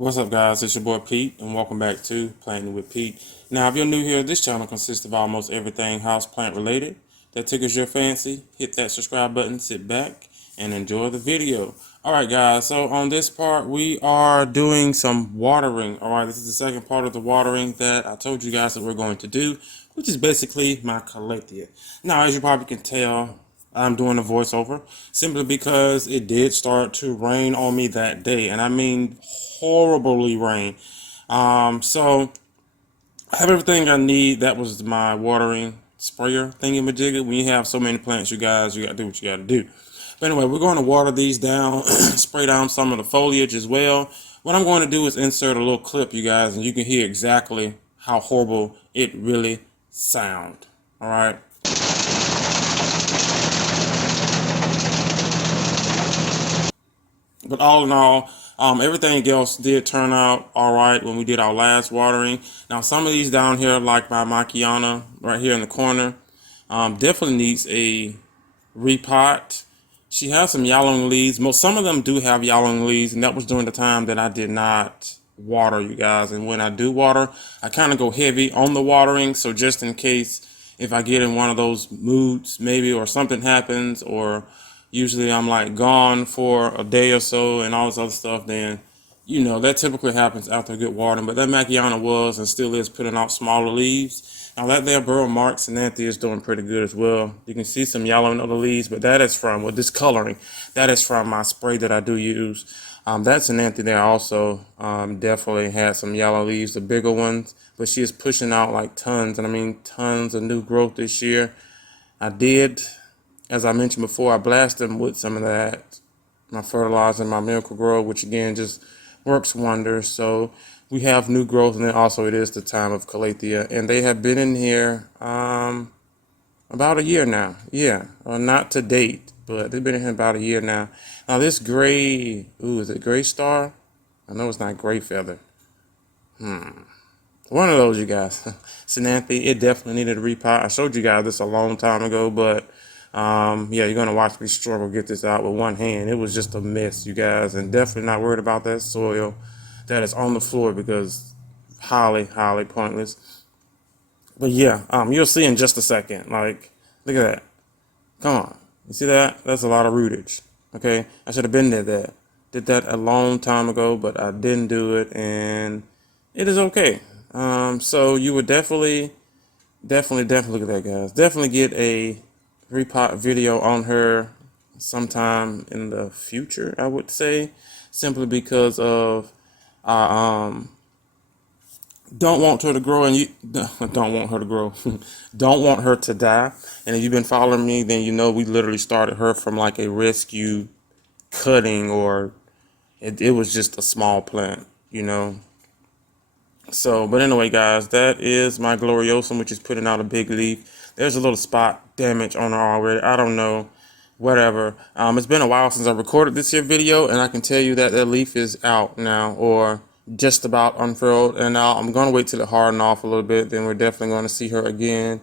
What's up, guys? It's your boy Pete, and welcome back to Planting with Pete. Now, if you're new here, this channel consists of almost everything houseplant related that tickles your fancy. Hit that subscribe button, sit back, and enjoy the video. Alright, guys, so on this part, we are doing some watering. Alright, this is the second part of the watering that I told you guys that we're going to do, which is basically my Calathea. Now, as you probably can tell, I'm doing a voiceover simply because it did start to rain on me that day, and I mean horribly rain. So I have everything I need. That was my watering sprayer thingy-majigger. When you have so many plants, you guys, you got to do what you got to do. But anyway, we're going to water these down, spray down some of the foliage as well. What I'm going to do is insert a little clip, you guys, and you can hear exactly how horrible it really sounds. All right. But all in all, everything else did turn out all right when we did our last watering. Now, some of these down here, like my Makiana right here in the corner, definitely needs a repot. She has some yellowing leaves. Some of them do have yellowing leaves, and that was during the time that I did not water, you guys. And when I do water, I kind of go heavy on the watering. So just in case if I get in one of those moods, maybe, or something happens, or usually I'm like gone for a day or so and all this other stuff, then, you know, that typically happens after a good watering. But that Makiana was and still is putting out smaller leaves. Now that there burrow marks and Anthuriums is doing pretty good as well. You can see some yellowing of the leaves, but that is from, with this coloring, that is from my spray that I do use. That's an Anthurium there also. Definitely had some yellow leaves, the bigger ones, but she is pushing out like tons, and I mean tons of new growth this year. I did, as I mentioned before, I blasted them with some of that, my fertilizer, my Miracle Grow, which again just works wonders. So we have new growth, and then also it is the time of Calathea, and they have been in here about a year now. Yeah, not to date, but they've been in here about a year now. Now this gray, is it GrowStar? I know it's not gray feather. One of those, you guys. Calathea, it definitely needed a repot. I showed you guys this a long time ago, but yeah, you're gonna watch me struggle to get this out with one hand. It was just a mess, you guys, and definitely not worried about that soil that is on the floor because highly pointless. But yeah, you'll see in just a second. Like, look at that. Come on, you see that? That's a lot of rootage. Okay, I should have been there. Did that a long time ago, but I didn't do it, and it is okay. So you would definitely look at that, guys. Definitely get a repot video on her sometime in the future, I would say, simply because of I don't want her to grow, and you don't want her to grow. Don't want her to die. And if you've been following me, then you know we literally started her from like a rescue cutting, or it was just a small plant, you know. So, but anyway, guys, that is my Gloriosum, which is putting out a big leaf. There's a little spot damage on her already. I don't know, whatever. It's been a while since I recorded this here video, and I can tell you that leaf is out now, or just about unfurled. And now I'm going to wait till it harden off a little bit. Then we're definitely going to see her again.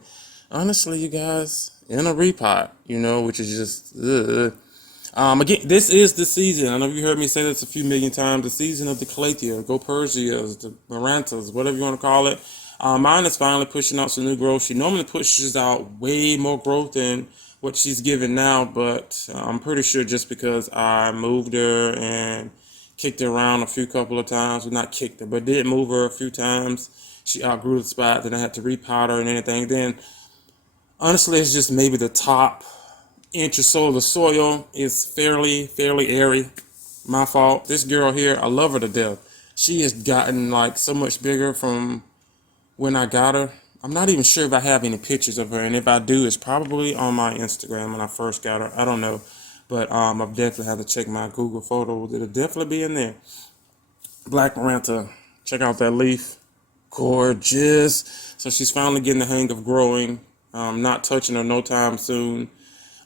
Honestly, you guys, in a repot, you know, which is just, again, this is the season. I know you heard me say this a few million times. The season of the Calathea, Go Persias, the Marantas, whatever you want to call it. Mine is finally pushing out some new growth. She normally pushes out way more growth than what she's giving now, but I'm pretty sure just because I moved her and kicked her around a couple of times. Well, not kicked her, but did move her a few times. She outgrew the spot. Then I had to repot her and anything. Then, honestly, it's just maybe the top inch or so of the soil is fairly airy. My fault. This girl here, I love her to death. She has gotten like so much bigger from when I got her. I'm not even sure if I have any pictures of her, and if I do, it's probably on my Instagram when I first got her. I don't know, but I've definitely had to check my Google photos. It'll definitely be in there. Black Maranta, check out that leaf, gorgeous. So she's finally getting the hang of growing. Not touching her no time soon.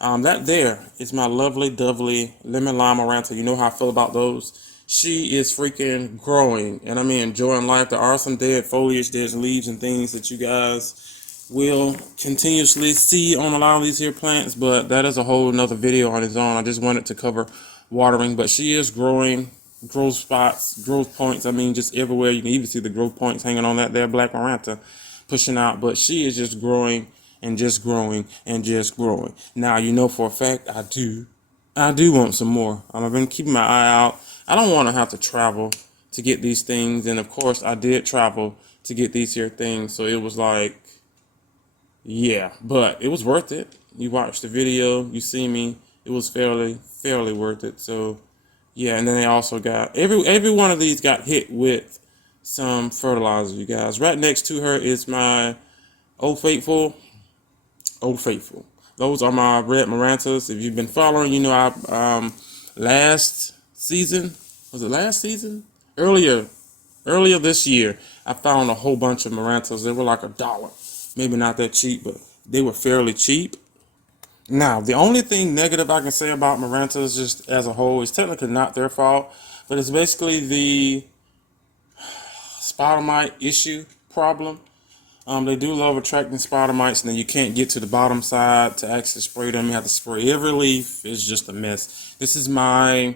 That there is my lovely, dovely lemon lime Maranta. You know how I feel about those. She is freaking growing, and I mean enjoying life. There are some dead foliage, there's leaves and things that you guys will continuously see on a lot of these here plants, but that is a whole nother video on its own. I just wanted to cover watering, but she is growing growth spots, growth points. I mean, just everywhere. You can even see the growth points hanging on that there black Maranta pushing out. But she is just growing and just growing and just growing. Now, you know for a fact, I do want some more. I've been keeping my eye out. I don't want to have to travel to get these things. And of course, I did travel to get these here things. So it was like, yeah, but it was worth it. You watched the video, you see me. It was fairly worth it. So yeah, and then they also got every one of these got hit with some fertilizer, you guys. Right next to her is my Old Faithful. Old Faithful. Those are my red Marantas. If you've been following, you know I last season, was it last season? Earlier this year, I found a whole bunch of Marantas. They were like $1. Maybe not that cheap, but they were fairly cheap. Now, the only thing negative I can say about Marantas just as a whole is technically not their fault, but it's basically the spider mite issue problem. They do love attracting spider mites, and then you can't get to the bottom side to actually spray them. You have to spray every leaf. It's just a mess. This is my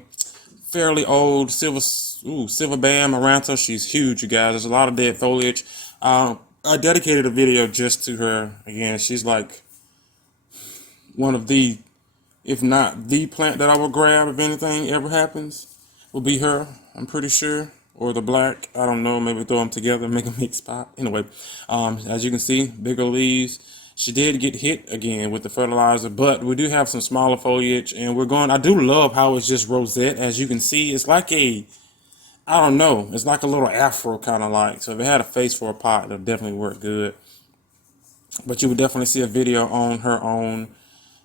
fairly old silver band Maranta. She's huge, you guys. There's a lot of dead foliage. I dedicated a video just to her. Again, she's like one of the, if not the plant that I would grab if anything ever happens, will be her, I'm pretty sure. Or the black, I don't know, maybe throw them together, make a mixed pot. Anyway, as you can see, bigger leaves. She did get hit again with the fertilizer, but we do have some smaller foliage, and I do love how it's just rosette. As you can see, it's like I don't know, it's like a little afro kind of like. So if it had a face for a pot, it'll definitely work good. But you would definitely see a video on her own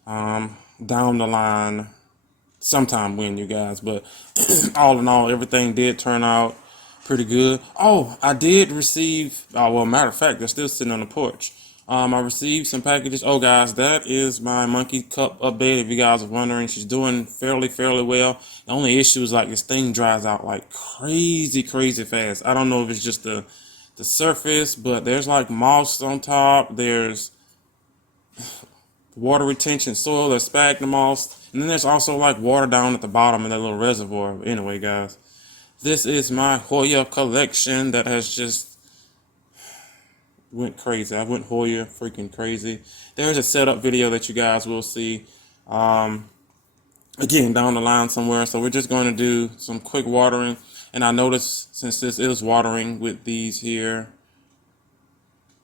down the line sometime when, you guys. But all in all, everything did turn out pretty good. Oh, I did receive, well, matter of fact, they're still sitting on the porch. I received some packages. Oh, guys, that is my monkey cup update. If you guys are wondering, she's doing fairly well. The only issue is like this thing dries out like crazy fast. I don't know if it's just the surface, but there's like moss on top. There's water retention soil, there's sphagnum moss, and then there's also like water down at the bottom in that little reservoir. But anyway, guys, this is my Hoya collection that has just went crazy. I went Hoya freaking crazy. There's a setup video that you guys will see again down the line somewhere. So we're just going to do some quick watering. And I noticed since this is watering with these here,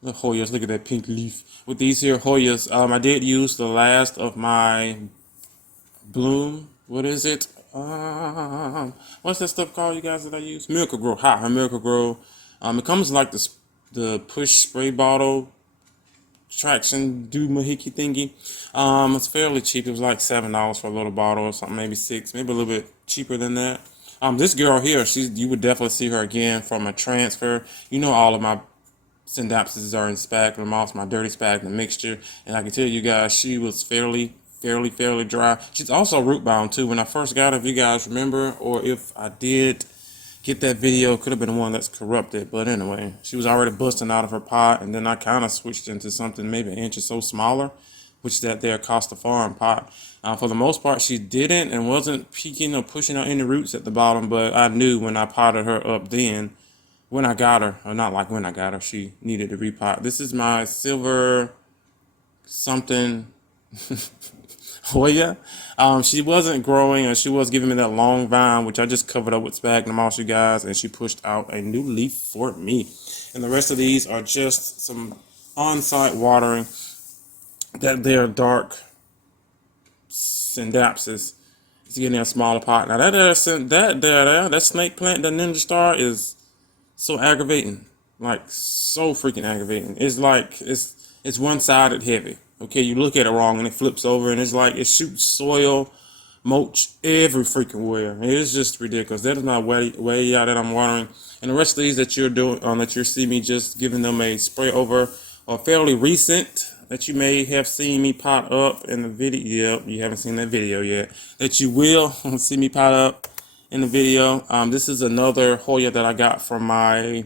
the Hoyas, look at that pink leaf. With these here Hoyas, I did use the last of my bloom. What is it? What's that stuff called, you guys, that I use? Miracle Grow. Her Miracle Grow. It comes like the push spray bottle traction do mahiki thingy. It's fairly cheap. It was like $7 for a little bottle or something, maybe $6, maybe a little bit cheaper than that. This girl here, you would definitely see her again from a transfer. You know, all of my synapses are in sphagnum moss, my dirty sphagnum mixture, and I can tell you guys she was fairly dry. She's also root bound too. When I first got her, if you guys remember, or if I did get that video, could have been one that's corrupted, but anyway, she was already busting out of her pot, and then I kind of switched into something maybe an inch or so smaller, which is that there Costa Farm pot. For the most part, she didn't and wasn't peeking or pushing out any roots at the bottom, but I knew when I potted her up then, when I got her, or not like when I got her, she needed to repot. This is my silver something Hoya. She wasn't growing, or she was giving me that long vine, which I just covered up with sphagnum moss, you guys, and she pushed out a new leaf for me. And the rest of these are just some on-site watering. That they're dark Synapsis. It's getting a smaller pot. Now that snake plant, the Ninja Star, is so aggravating, like so freaking aggravating. It's like it's one-sided heavy. Okay, you look at it wrong and it flips over, and it's like it shoots soil, mulch every freaking where. It's just ridiculous. That is my way out that I'm watering. And the rest of these that you're doing, that you see me just giving them a spray over, are fairly recent. That you may have seen me pot up in the video. Yep, you haven't seen that video yet. That you will see me pot up in the video. This is another Hoya that I got from my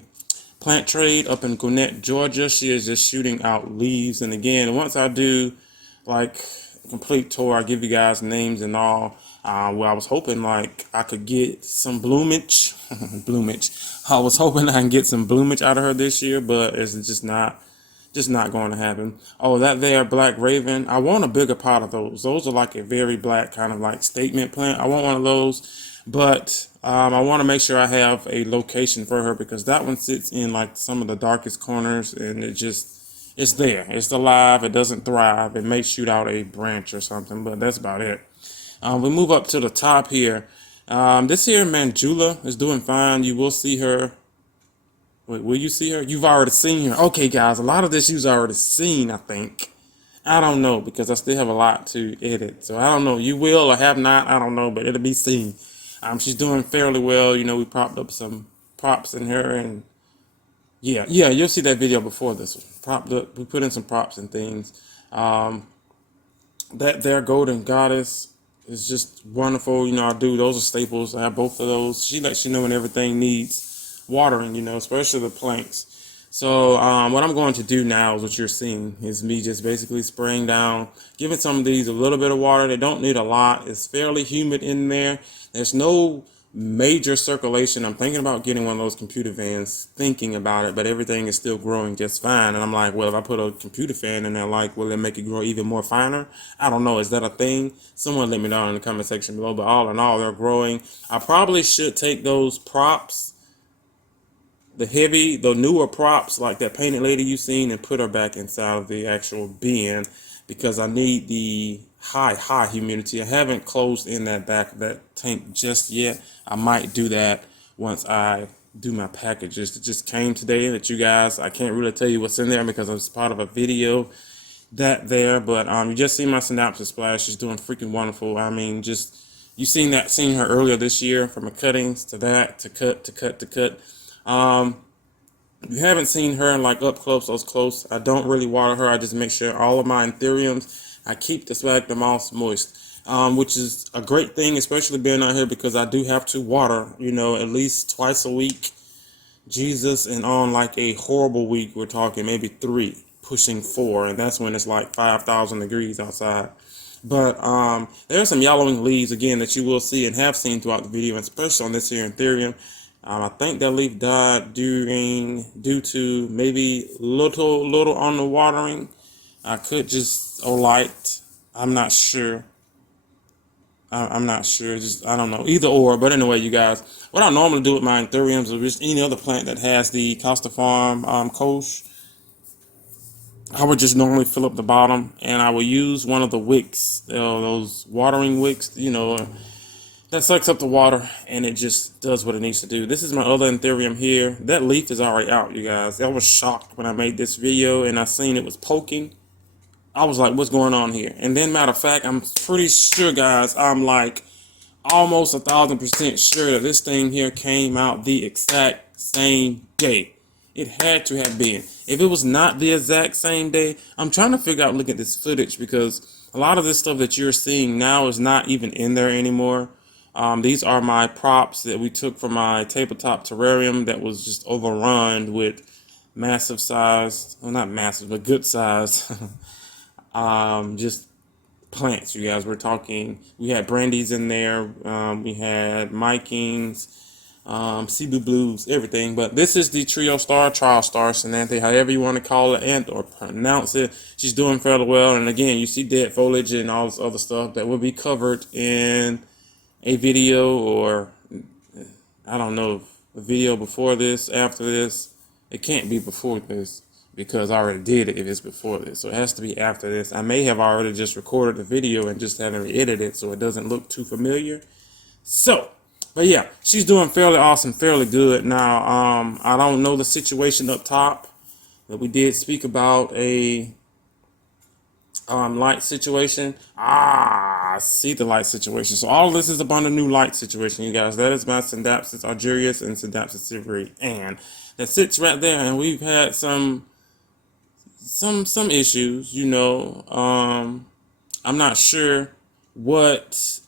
plant trade up in Gwinnett, Georgia. She is just shooting out leaves. And again, once I do like a complete tour, I give you guys names and all. Well, I was hoping like I could get some bloomage, bloomage. I was hoping I can get some bloomage out of her this year, but it's just not going to happen. Oh, that there black raven. I want a bigger pot of those. Those are like a very black kind of like statement plant. I want one of those, but I want to make sure I have a location for her because that one sits in like some of the darkest corners, and it's there. It's alive. It doesn't thrive. It may shoot out a branch or something, but that's about it. We move up to the top here. This here Manjula is doing fine. You will see her. Wait, will you see her? You've already seen her. Okay, guys, a lot of this you've already seen, I think. I don't know because I still have a lot to edit. So I don't know. You will or have not. I don't know, but it'll be seen. She's doing fairly well. You know, we propped up some props in her, and yeah, you'll see that video before this one. Propped up. We put in some props and things. That there golden goddess is just wonderful. You know, I do. Those are staples. I have both of those. She lets you know when everything needs watering, you know, especially the planks. So what I'm going to do now is what you're seeing is me just basically spraying down, giving some of these a little bit of water. They don't need a lot. It's fairly humid in there. There's no major circulation. I'm thinking about getting one of those computer fans, thinking about it, but everything is still growing just fine. And I'm like, well, if I put a computer fan in there, like, will it make it grow even more finer? I don't know. Is that a thing? Someone let me know in the comment section below. But all in all, they're growing. I probably should take those props, the newer props like that painted lady you seen, and put her back inside of the actual bin because I need the high humidity. I haven't closed in that back of that tank just yet. I might do that once I do my packages. It just came today that you guys, I can't really tell you what's in there because it's part of a video that there, but you just see my synapses splash. She's doing freaking wonderful. I mean, just you seen her earlier this year from the cuttings to that to cut. You haven't seen her like up close. I don't really water her. I just make sure all of my Anthuriums, I keep the sphagnum moss moist, which is a great thing, especially being out here because I do have to water, you know, at least twice a week. Jesus, and on like a horrible week, we're talking maybe 3, pushing 4, and that's when it's like 5,000 degrees outside. But there are some yellowing leaves again that you will see and have seen throughout the video, and especially on this here Anthurium. I think that leaf died due to maybe little on the watering. I could just light. I'm not sure. I'm not sure. Just I don't know. Either or. But anyway, you guys, what I normally do with my Anthuriums or just any other plant that has the Costa Farm coach, I would just normally fill up the bottom, and I will use one of the wicks, those watering wicks, you know, that sucks up the water, and it just does what it needs to do. This is my other Anthurium here. That leaf is already out, you guys. I was shocked when I made this video, and I seen it was poking. I was like, what's going on here? And then, matter of fact, I'm pretty sure, guys, I'm like almost 1,000% sure that this thing here came out the exact same day. It had to have been. If it was not the exact same day, I'm trying to figure out, look at this footage, because a lot of this stuff that you're seeing now is not even in there anymore. These are my props that we took from my tabletop terrarium that was just overrun with massive size, well, not massive, but good size, just plants, you guys. We're talking, we had brandies in there, we had Mikings, Cebu Blues, everything. But this is the GrowStar, TrialStar, Calathea, however you want to call it and or pronounce it. She's doing fairly well. And again, you see dead foliage and all this other stuff that will be covered in a video, or I don't know, a video before this, after this. It can't be before this because I already did it if it's before this. So it has to be after this. I may have already just recorded the video and just haven't edited it so it doesn't look too familiar. So, but yeah, she's doing fairly awesome, fairly good. Now, I don't know the situation up top, but we did speak about a light situation. I see the light situation. So all of this is about a new light situation, you guys. That is my Scindapsus argyrius and Scindapsus silveri, and that sits right there. And we've had some issues, you know. I'm not sure what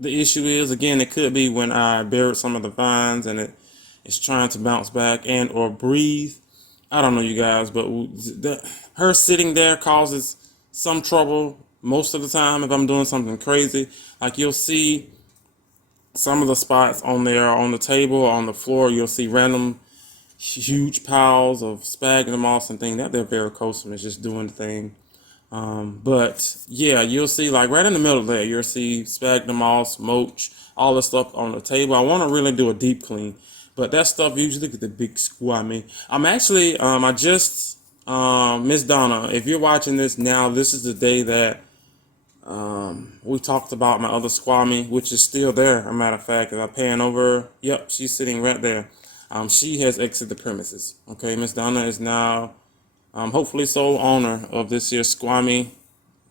the issue is. Again, it could be when I buried some of the vines and it's trying to bounce back and or breathe. I don't know, you guys, but her sitting there causes some trouble. most of the time if I'm doing something crazy. Like you'll see some of the spots on there on the table or on the floor, you'll see random huge piles of sphagnum moss and things. That they're varicosum is just doing the thing. But yeah, you'll see like right in the middle there, you'll see sphagnum moss, mulch, all the stuff on the table. I want to really do a deep clean, but that stuff usually get the big squammy. I'm actually, I just, Miss Donna, if you're watching this now, this is the day that we talked about my other squammy, which is still there. As a matter of fact, if I pan over, yep, she's sitting right there. She has exited the premises. Okay, Miss Donna is now hopefully sole owner of this here squammy.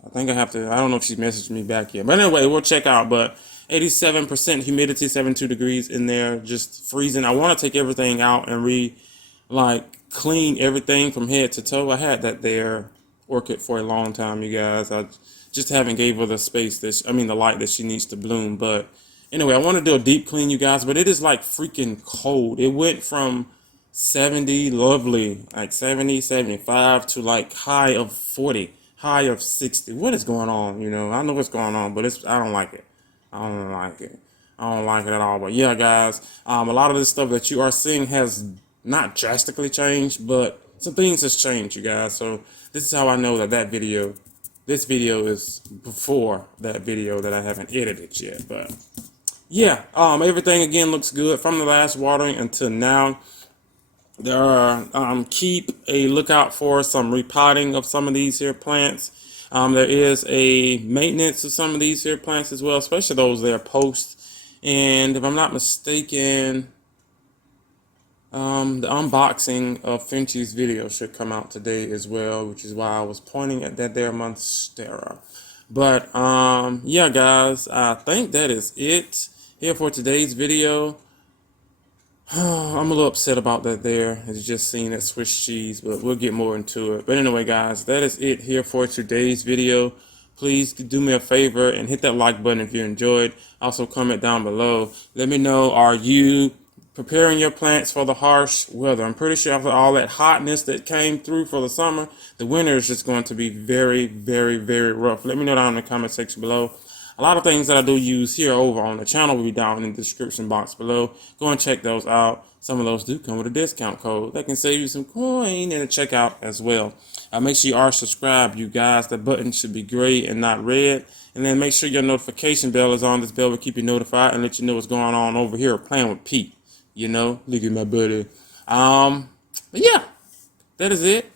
I think I have to, I don't know if she messaged me back yet. But anyway, we'll check out. But 87% humidity, 72 degrees in there, just freezing. I want to take everything out and clean everything from head to toe. I had that there orchid for a long time, you guys. I just haven't gave her the space the light that she needs to bloom. But anyway, I want to do a deep clean, you guys, but it is like freaking cold. It went from 70, lovely, like 70, 75 to like high of 40, high of 60. What is going on? You know, I know what's going on, but I don't like it. I don't like it. I don't like it at all. But yeah, guys, a lot of this stuff that you are seeing has not drastically changed, but some things has changed, you guys. So this is how I know that this video is before that video that I haven't edited yet. But yeah, everything again looks good from the last watering until now. There are keep a lookout for some repotting of some of these here plants. There is a maintenance of some of these here plants as well, especially those that are post. And if I'm not mistaken, the unboxing of Finchie's video should come out today as well, which is why I was pointing at that there monstera. But yeah, guys, I think that is it here for today's video. I'm a little upset about that there. It's just seeing that Swiss cheese, but we'll get more into it. But anyway, guys, that is it here for today's video. Please do me a favor and hit that like button if you enjoyed. Also, comment down below. Let me know, are you preparing your plants for the harsh weather? I'm pretty sure after all that hotness that came through for the summer, the winter is just going to be very, very, very rough. Let me know down in the comment section below. A lot of things that I do use here over on the channel will be down in the description box below. Go and check those out. Some of those do come with a discount code that can save you some coin in the checkout as well. Make sure you are subscribed, you guys. The button should be gray and not red. And then make sure your notification bell is on. This bell will keep you notified and let you know what's going on over here playing with Pete. You know, look at my buddy. But yeah, that is it.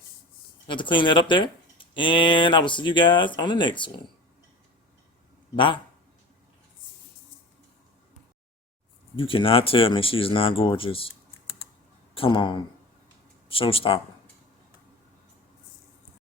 Have to clean that up there. And I will see you guys on the next one. Bye. You cannot tell me she is not gorgeous. Come on. Showstopper.